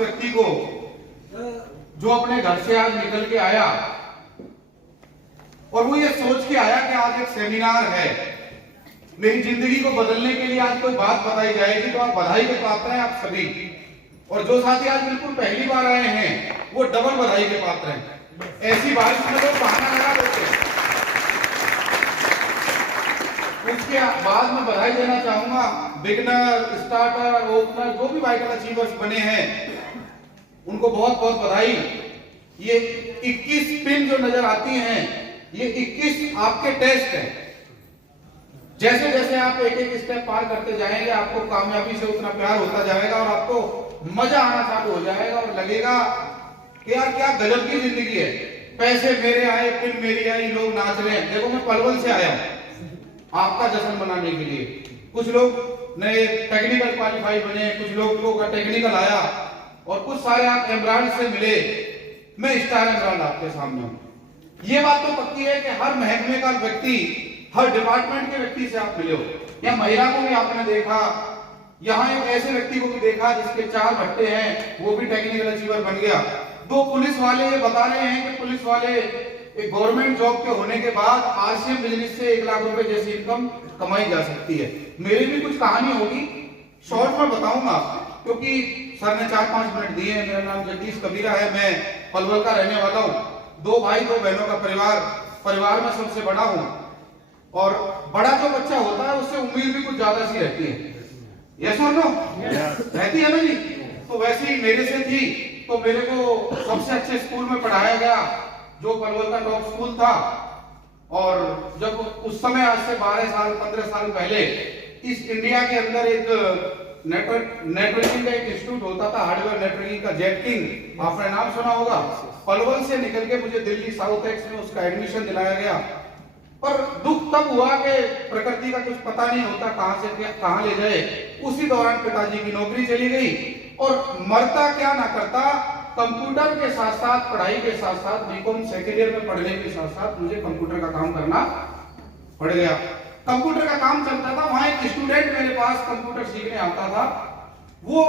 व्यक्ति को जो अपने घर से आज निकल के आया और वो ये सोच के आया कि आज एक सेमिनार है, मेरी जिंदगी को बदलने के लिए आज कोई बात बताई जाएगी, तो आप बधाई के पात्र हैं आप सभी। और जो साथी आज बिल्कुल पहली बार आए हैं वो डबल बधाई के पात्र हैं। ऐसी बारिश में लोग बहाना लगा देते हैं। उसके बाद में बधाई देना चाहूंगा बिगनर, स्टार्टर, ओपनर, जो भी वाइटल अचीवर्स बने हैं उनको बहुत बहुत बधाई। ये 21 पिन जो नजर आती हैं, ये 21 आपके टेस्ट हैं। जैसे जैसे आप एक एक स्टेप पार करते जाएंगे आपको कामयाबी से उतना प्यार होता जाएगा और आपको मजा आना चालू हो जाएगा और लगेगा कि यार क्या गजब की जिंदगी है। पैसे मेरे आए, पिन मेरी आई, लोग नाच रहे हैं। देखो मैं पलवल से आया आपका जश्न मनाने के लिए। कुछ लोग नए टेक्निकल क्वालिफाई बने, कुछ लोगों का टेक्निकल आया और कुछ सारे आप एमराल्ड से मिले। मैं स्टार एमराल्ड आपके सामने हूं। ये बात तो पक्की है कि हर महकमे का व्यक्ति, हर डिपार्टमेंट के व्यक्ति से आप मिले हो। या महिला को भी आपने देखा, यहाँ एक ऐसे व्यक्ति को भी देखा जिसके 4 भट्टे हैं, वो भी टेक्निकल अचीवर बन गया। 2 पुलिस वाले ये बता रहे हैं कि पुलिस वाले एक गवर्नमेंट जॉब के होने के बाद आरसीएम बिजनेस से 1 लाख रुपए जैसी इनकम कमाई जा सकती है। मेरी भी कुछ कहानी होगी, शॉर्ट में बताऊंगा क्योंकि सर ने 4-5 मिनट दिए हैं। मेरा नाम जगदीश कबीरा है, मैं पलवल का रहने वाला हूँ। 2 भाई 2 बहनों का परिवार में सबसे बड़ा हूँ। और बड़ा जो बच्चा होता है उससे उम्मीद भी कुछ ज्यादा सी रहती है। यस और नो? रहती है ना जी। तो वैसे ही मेरे से थी, तो मेरे को सबसे अच्छे स्कूल में पढ़ाया गया जो पलवल का टॉप स्कूल था। और जब उस समय आज से 12 साल 15 साल पहले इस इंडिया के अंदर एक नेटवर्किंग का एक इंस्टीट्यूट होता था, हार्डवेयर नेटवर्किंग का, जेट किंग, आपने नाम सुना होगा। पलवल से निकल के मुझे दिल्ली साउथ एक्स में उसका एडमिशन दिलाया गया। पर दुख तब हुआ कि प्रकृति का कुछ पता नहीं होता कहां से कहां ले जाए। उसी दौरान पिताजी की नौकरी चली गई और मरता क्या ना करता, कंप्यूटर के साथ साथ, पढ़ाई के साथ साथ, बीकॉम सेकेंड ईयर में पढ़ने के साथ साथ मुझे कंप्यूटर का काम करना पड़ गया। कंप्यूटर का काम चलता था, वहां एक स्टूडेंट मेरे पास कंप्यूटर सीखने आता था। वो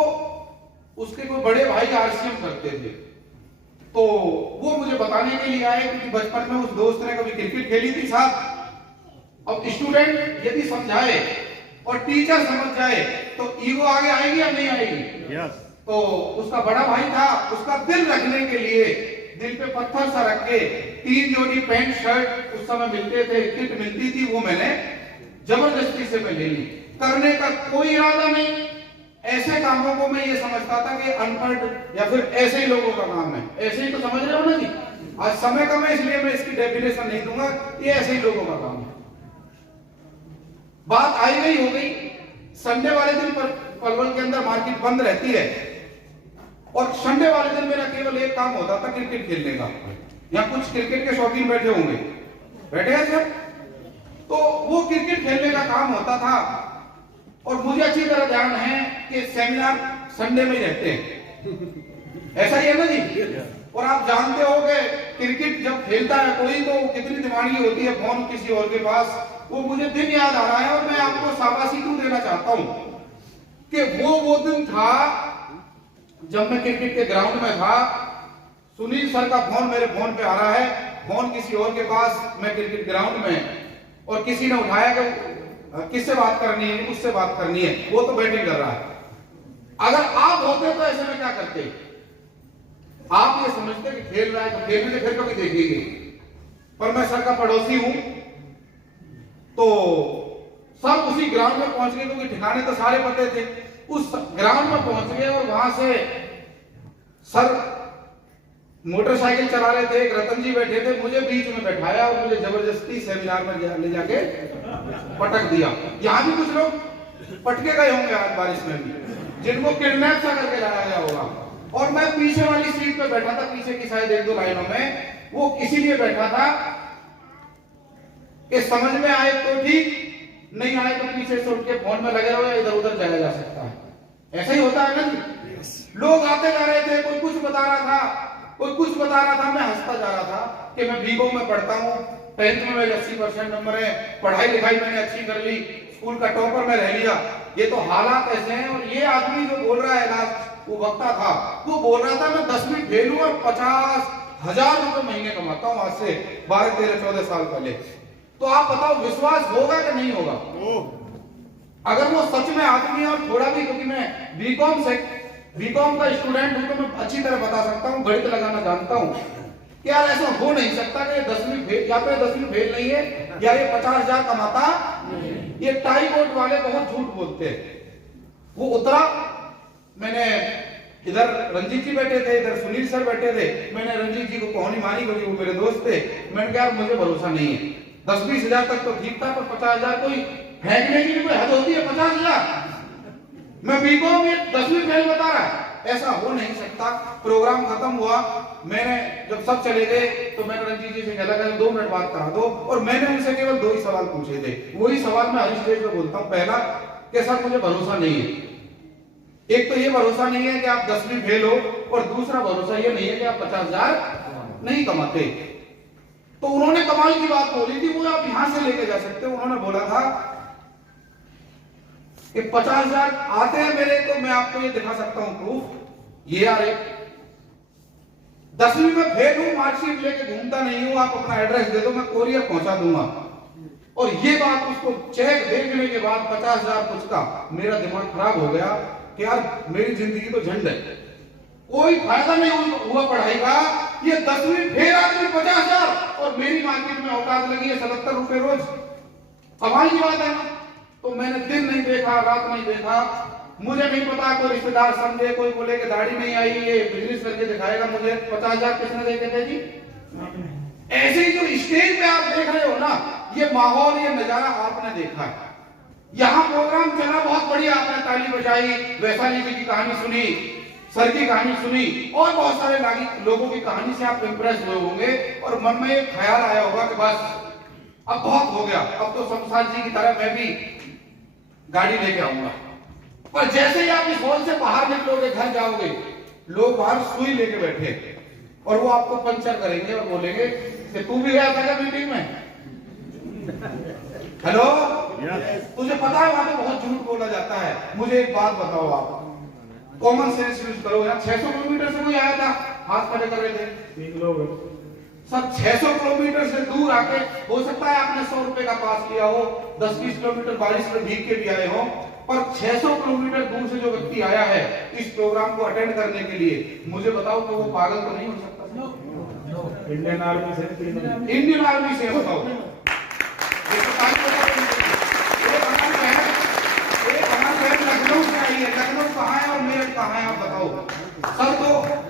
उसके कोई बड़े भाई आरसीएम करते थे, तो वो मुझे बताने के लिए आए क्योंकि बचपन में उस दोस्त ने कभी क्रिकेट खेली थी साथ। अब स्टूडेंट यदि समझाए और टीचर समझ जाए तो ईगो आगे आएगी या नहीं आएगी? yes. तो उसका बड़ा भाई था, उसका दिल रखने के लिए दिल पे पत्थर सा रख के 3 जोड़ी पैंट शर्ट उस समय मिलते थे, किट मिलती थी, वो मैंने जबरदस्ती से मैं ले ली। करने का कोई इरादा नहीं। ऐसे कामों को मैं ये समझता था कि अनपढ़ या फिर ऐसे ही लोगों का काम है। ऐसे ही तो समझ रहे हो ना जी। आज समय कम है इसलिए मैं इसकी डेफिनेशन नहीं दूंगा, ये ऐसे ही लोगों का काम है। बात आई गई हो गई। संडे वाले दिन पर पलवल के अंदर मार्केट बंद रहती है और संडे वाले दिन मेरा केवल एक काम होता था, क्रिकेट खेलने का। यहाँ कुछ क्रिकेट के शौकीन बैठे होंगे, बैठे हैं सर? तो वो क्रिकेट खेलने का काम होता था और मुझे अच्छी तरह ध्यान है कि सेमिनार संडे में ही रहते हैं। ऐसा ही है ना जी। और आप जानते हो कि क्रिकेट जब खेलता है कोई तो कितनी दिमागी होती है, फोन किसी और के पास। वो मुझे दिन याद आ रहा है और मैं आपको शाबाशी क्यों देना चाहता हूं कि वो दिन था जब मैं क्रिकेट के ग्राउंड में था। सुनील सर का फोन मेरे फोन पे आ रहा है, फोन किसी और के पास, मैं क्रिकेट ग्राउंड में, और किसी ने उठाया कि किससे बात करनी है? उससे बात करनी है, वो तो बैटिंग कर रहा है। अगर आप होते तो ऐसे में क्या करते? आप ये समझते कि खेल रहा है तो खेलने से फिर कभी देखेंगे। पर मैं सर का पड़ोसी हूं, तो सब उसी ग्राउंड में पहुंच गए क्योंकि ठिकाने तो सारे पते थे। उस ग्राउंड में पहुंच गए और वहां से सर मोटरसाइकिल चला रहे थे, एक रतन जी बैठे थे, मुझे बीच में बैठाया और मुझे जबरदस्ती सेमिनार में ले जाके पटक दिया। यहाँ भी कुछ लोग पटके गए होंगे आज बारिश में भी, जिनको किडनैप सा करके लाया गया होगा। और मैं पीछे वाली सीट पे बैठा था, पीछे की शायद 1-2 लाइनों में। वो इसीलिए बैठा था कि समझ में आए तो ठीक, नहीं आए तो पीछे से उठ के फोन में लगे रहो या इधर उधर जाया जा सकता है। ऐसा ही होता है ना जी। लोग आते जा रहे थे, कोई कुछ बता रहा था, कोई कुछ बता रहा था, मैं हंसता जा रहा था कि मैं बीकॉम में पढ़ता हूँ, 10th में मेरे 80% नंबर है, पढ़ाई लिखाई मैंने अच्छी कर ली, स्कूल का टॉपर में रह लिया। ये तो हालात ऐसे हैं। और ये आदमी जो बोल रहा है लास्ट वो वक्ता था, वो बोल रहा था मैं 10वीं फेल हूं और 50,000 रुपए महीने कमाता हूं आज से 12, 13, 14 साल पहले। तो आप बताओ विश्वास होगा कि नहीं होगा? अगर वो सच में आदमी है, और थोड़ा भी, क्योंकि मैं बीकॉम का स्टूडेंट हूं तो मैं अच्छी तरह बता सकता हूं, गणित लगाना जानता हूं कि यार ऐसा हो नहीं सकता कि 10वीं फेल, या तो 10वीं फेल नहीं है या ये 50,000 कमाता नहीं। ये टाई कोट वाले बहुत झूठ बोलते हैं। वो उतरा, मैंने इधर रंजीत जी बैठे थे, इधर सुनील सर बैठे थे, मैंने रंजीत जी को कहानी मानी क्योंकि वो मेरे दोस्त थे। मैंने कहा मुझे भरोसा नहीं है, 10-20 हजार तक तो ठीक था, पर 50,000 कोई फेंकने की कोई हद होती है? 50,000 मैं बीकॉम ये 10वीं फेल बता रहा है, ऐसा हो नहीं सकता। प्रोग्राम खत्म हुआ, मैंने जब सब चले गए तो मैंने रंजीत जी से कहा कि 2 मिनट बात करा दो, और मैंने उनसे केवल 2 ही सवाल पूछे थे। वही सवाल मैं हर स्टेज पे बोलता हूं। पहला कि सर मुझे भरोसा नहीं है, एक तो ये भरोसा नहीं है कि आप 10वीं फेल हो, और दूसरा भरोसा ये नहीं है कि आप 50,000 नहीं कमाते। तो उन्होंने कमाल की बात बोली थी, वो आप यहां से लेके जा सकते हो। उन्होंने बोला था कि 50,000 आते हैं मेरे, तो मैं आपको ये दिखा सकता हूं प्रूफ, ये आ रहे 10वीं में फेल हूं, मार्कशीट लेके घूमता नहीं हूं, आप अपना एड्रेस दे दो, मैं कोरियर पहुंचा दूंगा। और ये बात उसको चेक देखने के बाद 50,000 कुछ का, मेरा दिमाग खराब हो गया कि यार मेरी जिंदगी तो झंड है, कोई फायदा नहीं हुआ पढ़ाई का। ये 10वीं फेल आदमी 50,000, और मेरी मार्केट में औकात लगी है 77 रुपए रोज। कमाल की बात है ना। तो मैंने दिन नहीं देखा, रात नहीं देखा, मुझे नहीं पता, कोई रिश्तेदार समझे, कोई बोले कि दाढ़ी नहीं आई, ये बिजनेस करके दिखाएगा मुझे। 50,000 किसने देखे थे जी? ऐसे ही जो स्टेज पे आप देख रहे हो ना, ये माहौल, ये नजारा आपने देखा है। यहाँ प्रोग्राम चला बहुत बढ़िया, आपने ताली बजाई, वैशाली जी की कहानी सुनी, सर की कहानी सुनी, और बहुत सारे लोगों की कहानी से आप इंप्रेस हुए होंगे, और मन में एक ख्याल आया होगा कि बस अब बहुत हो गया, अब तो शमशाद जी की तरह मैं भी गाड़ी लेके आऊंगा। पर जैसे ही आप इस हॉल से बाहर निकलोगे, घर जाओगे, लोग बाहर सुई लेके बैठे, और वो आपको पंचर करेंगे और बोलेंगे कि तू भी गया था क्या मीटिंग में? हेलो, तुझे पता है वहां पे बहुत झूठ बोला जाता है। मुझे एक बात बताओ, आप कॉमन सेंस यूज करो। यार 600 किलोमीटर से कोई आया था, हाथ खड़े कर रहे थे 3 लोग। सर 600 किलोमीटर से दूर आके, हो सकता है आपने 100 रुपए का पास लिया हो, 10-20 किलोमीटर बारिश में भीग के भी आए हो, पर 600 किलोमीटर दूर से जो व्यक्ति आया है इस प्रोग्राम को अटेंड करने के लिए, मुझे बताओ कि वो पागल तो नहीं हो सकता? इंडियन आर्मी से बताओ, लखनऊ से आई है, लखनऊ कहाँ है और मेरठ कहाँ है, आप बताओ। सर तो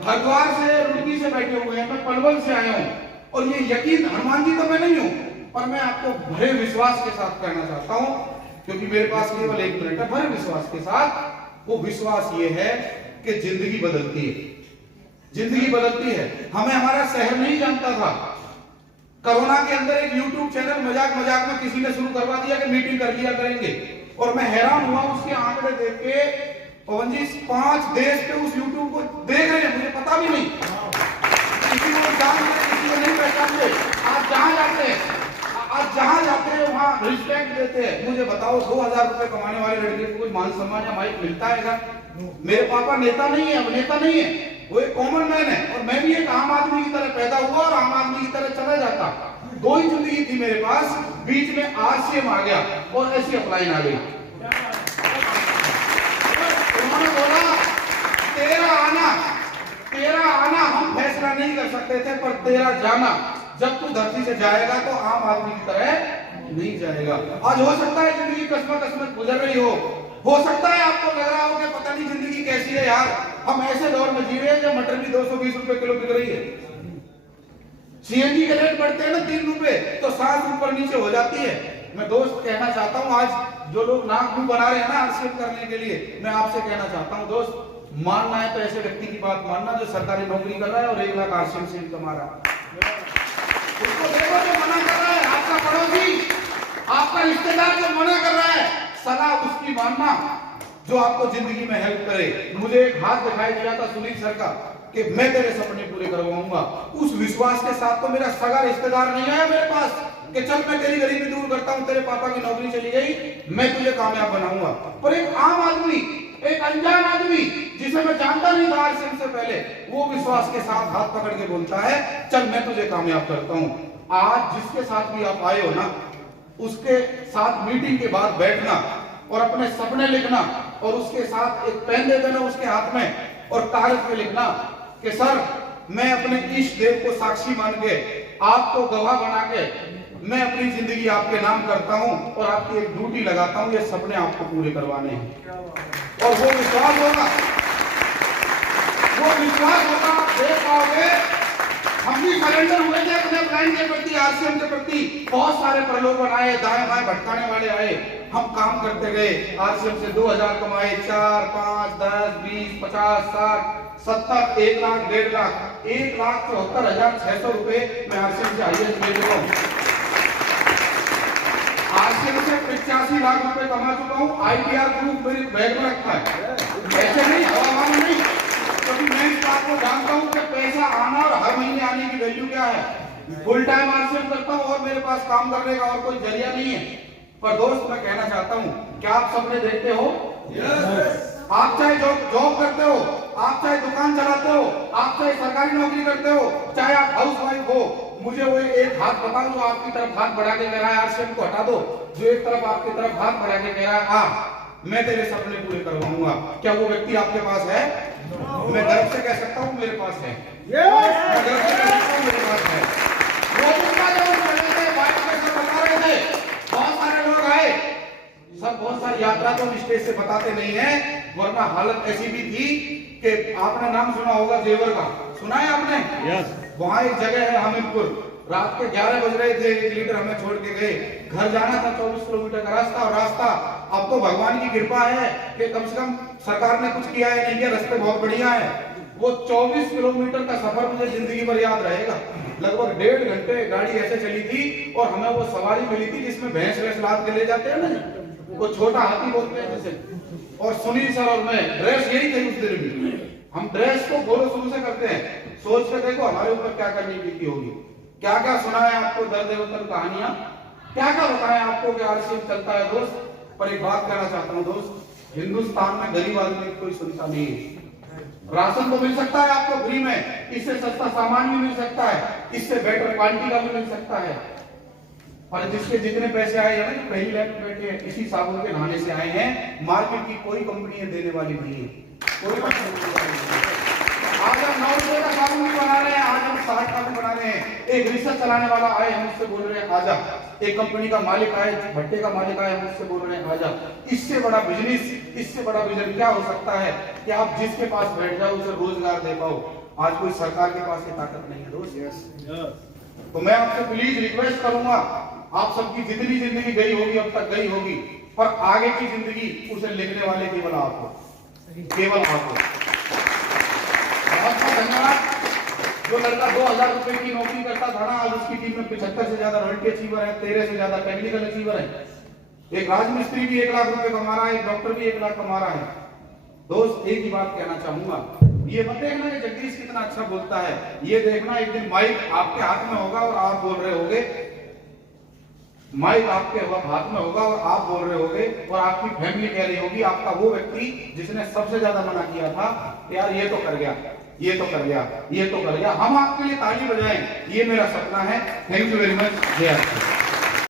हरिद्वार से, रुड़की से बैठे हुए हैं, मैं पलवल से आया हूँ, और ये यकीन, हनुमान जी तो मैं नहीं हूँ, पर मैं आपको भरे विश्वास के साथ कहना चाहता हूँ, क्योंकि मेरे पास केवल 1 मिनट है। भरे विश्वास के साथ, वो विश्वास ये है कि जिंदगी बदलती है, जिंदगी बदलती है। हमें हमारा शहर नहीं जानता था। कोरोना के अंदर एक YouTube चैनल मजाक मजाक में किसी ने शुरू करवा दिया कि मीटिंग कर लिया करेंगे, और मैं हैरान हुआ उसके आंकड़े देख के। पवन जी 5 देश पे उस YouTube को देख रहे हैं, मुझे पता भी नहीं, किसी को जानते, किसी को नहीं पहचानते। आज जहां जाते हैं वहां रिस्पेक्ट देते हैं। मुझे बताओ 2,000 रुपए कमाने वाले लड़के को कोई मान सम्मान या माइक मिलता है क्या? मेरे पापा नेता नहीं है, अभिनेता नहीं है, वो एक कॉमन मैन है, और मैं भी एक आम आदमी की तरह पैदा हुआ और आम आदमी की तरह चला जाता। 2 ही जिंदगी थी मेरे पास, बीच में RCM आ गया और ऐसी अपलाइन आ गई। उन्होंने बोला तेरा आना हम फैसला नहीं कर सकते थे, पर तेरा जाना, जब तू धरती से जाएगा तो आम आदमी की तरह नहीं जाएगा। आज हो सकता है जिंदगी कसमत गुजर रही हो सकता है आपको लग रहा हो कि पता नहीं जिंदगी कैसी है यार, हम ऐसे दौर में जी रहे हैं जब मटर भी 220 रुपए किलो बिक रही है। CNG के रेट बढ़ते हैं ना 3 रुपए, तो सांस ऊपर नीचे हो जाती है। मैं दोस्त कहना चाहता हूं, आज जो लोग नाक मुंह बना रहे हैं ना RCM करने के लिए, मैं आपसे कहना चाहता हूं दोस्त, मानना है तो ऐसे व्यक्ति की बात मानना जो सरकारी नौकरी कर रहा है और 1 लाख RCM से इनकम आ रहा है। उसको देखो जो मना कर रहा है, आपका पड़ोसी, आपका रिश्तेदार जो मना कर रहा है, सलाह उसकी मानना जो आपको जिंदगी में हेल्प करे। मुझे एक हाथ दिखाई दिया था सुनील सर का कि मैं तेरे सपने पूरे करवाऊंगा। उस विश्वास के साथ तो मेरा सगा रिश्तेदार नहीं आया मेरे पास कि चल मैं तेरी गरीबी दूर करता हूं, तेरे पापा की नौकरी चली गई, मैं तुझे कामयाब बनाऊंगा। पर एक आम आदमी एक अनजान आदमी जिसे मैं जानता नहीं था आरसीएम से पहले, वो विश्वास के साथ हाथ पकड़ के बोलता है चल मैं तुझे कामयाब करता हूं। आज जिसके साथ भी आप आए हो ना, उसके साथ मीटिंग के बाद बैठना और अपने सपने लिखना और उसके साथ एक पेन दे देना उसके हाथ में और कागज पे लिखना कि सर मैं अपने इष्ट देव को साक्षी मान के, आपको गवाह बना के मैं अपनी जिंदगी आपके नाम करता हूं और आपकी एक ड्यूटी लगाता हूं, ये सपने आपको पूरे करवाने हैं। और वो विश्वास होगा, आप देख पाओगे। हम भी सरेंडर हुए थे अपने क्लाइंट के प्रति, आरसीएम के प्रति। बहुत सारे प्रलोभन आए, दाएं बाएं भटकाने वाले आए, हम काम करते गए। आरसीएम से 2000 कमाए, 4, 5, 10, 20, 50, 60, 70, 1 लाख, 1.5 लाख, 1,74,600 रुपए मैं आरसीएम से हाईएस्ट ले चुका हूं। आरसीएम से 85 लाख रुपए कमा चुका हूं। आईटीआर ग्रुप मेरे बैग में रखा है, ऐसे नहीं, हवा में नहीं। क्योंकि मैं इस बात को जानता हूं कि पैसा आना और हर महीने आने की वैल्यू क्या है। फुल टाइम आरसीएम करता हूं और मेरे पास काम करने का और कोई जरिया नहीं है। पर दोस्त मैं कहना चाहता हूं, क्या आप सपने देखते हो? आप चाहे जॉब करते हो, आप चाहे दुकान चलाते हो, आप चाहे सरकारी नौकरी करते हो, चाहे आप हाउसवाइफ हो, मुझे वो एक हाथ बताओ जो आपकी तरफ हाथ बढ़ा के कह रहा है आरसीएम को हटा दो, जो एक तरफ आपकी तरफ हाथ बढ़ा के कह रहा है हाँ मैं तेरे सपने पूरे करवाऊंगा। क्या वो व्यक्ति आपके पास है? मैं गर्व से कह सकता हूं मेरे पास है। मैं गर्व से कह सकता हूं मेरे पास है। वो उसका जब चले थे बाइक पे से बता रहे थे, बहुत सारे लोग आए, सब बहुत सारी यात्रा तो स्टेज से बताते नहीं है, वरना हालत ऐसी भी थी कि आपने नाम सुना होगा जेवर का, सुना है आपने? यस। वहां एक जगह है हमीरपुर, रात के 11 बज रहे थे, 1 लीटर हमें छोड़ के गए, घर जाना था 24 किलोमीटर का रास्ता। और रास्ता अब तो भगवान की कृपा है कि कम से कम सरकार ने कुछ किया है, नहीं किया, रास्ते बहुत बढ़िया है। वो 24 किलोमीटर का सफर मुझे जिंदगी भर याद रहेगा। लगभग 1.5 घंटे गाड़ी ऐसे चली थी और हमें वो सवारी मिली थी जिसमें भैंस वैंस लाद के ले जाते हैं ना, वो छोटा हाथी बोलते हैं जैसे। और सुनील सर और मैं, ड्रेस यही थे उस दिन भी, हम ड्रेस को फॉलो शुरू से करते हैं। सोच के देखो हमारे ऊपर क्या करनी बीती होगी, क्या क्या सुना है आपको दर्द वतन कहानियां, क्या क्या बताया आपको कि आरसीएम चलता है दोस्त। पर एक बात कहना चाहता हूं दोस्त, हिंदुस्तान में गरीब आदमी कोई सुनता नहीं है। राशन तो मिल सकता है आपको फ्री में, इससे सस्ता सामान भी मिल सकता है, इससे बेटर क्वालिटी का भी मिल सकता है। पर जिसके जितने पैसे आए हैं ना, पहली लाइन में बैठे हैं, इसी साबुन के नहाने से आए हैं। मार्केट की कोई कंपनी देने वाली नहीं है, कोई आज हम 9 रुपए का साबुन भी बना रहे हैं, आज हम 60 का भी बना रहे हैं। एक रिसर्च चलाने वाला आए, हम उससे बोल रहे हैं आजा। एक कंपनी का मालिक आए, भट्टे का मालिक आए, हम उससे बोल रहे हैं आजा। इससे बड़ा बिजनेस, इससे बड़ा विजन क्या हो सकता है कि आप जिसके पास बैठ जाओ उसे रोजगार दे पाओ। आज कोई सरकार के पास ये ताकत नहीं है दोस्त। तो मैं आपसे प्लीज रिक्वेस्ट करूंगा, आप सबकी जितनी जिंदगी गई होगी अब तक गई होगी, पर आगे की जिंदगी उसे लिखने वाले केवल आप हो, केवल आप हो। बहुत बहुत धन्यवाद। जो लड़का 2000 रुपए की नौकरी करता था ना, आज उसकी टीम में 75 से ज्यादा रॉयल्टी अचीवर है, 13 से ज्यादा टेक्निकल अचीवर है। एक राजमिस्त्री भी 1 लाख रुपए कमा रहा है, एक डॉक्टर भी 1 लाख कमा रहा है। दोस्त एक ही बात कहना चाहूंगा, ये मत देखना कि जगदीश कितना अच्छा बोलता है, ये देखना एक दिन माइक आपके हाथ में होगा और आप बोल रहे होगे, माइक आपके हाथ में होगा और आप बोल रहे होगे, और आपकी फैमिली कह रही होगी, आपका वो व्यक्ति जिसने सबसे ज्यादा मना किया था यार ये तो कर गया, ये तो कर गया, ये तो कर गया, हम आपके लिए ताली बजाएं, ये मेरा सपना है। Thank you very much. जय हिंद।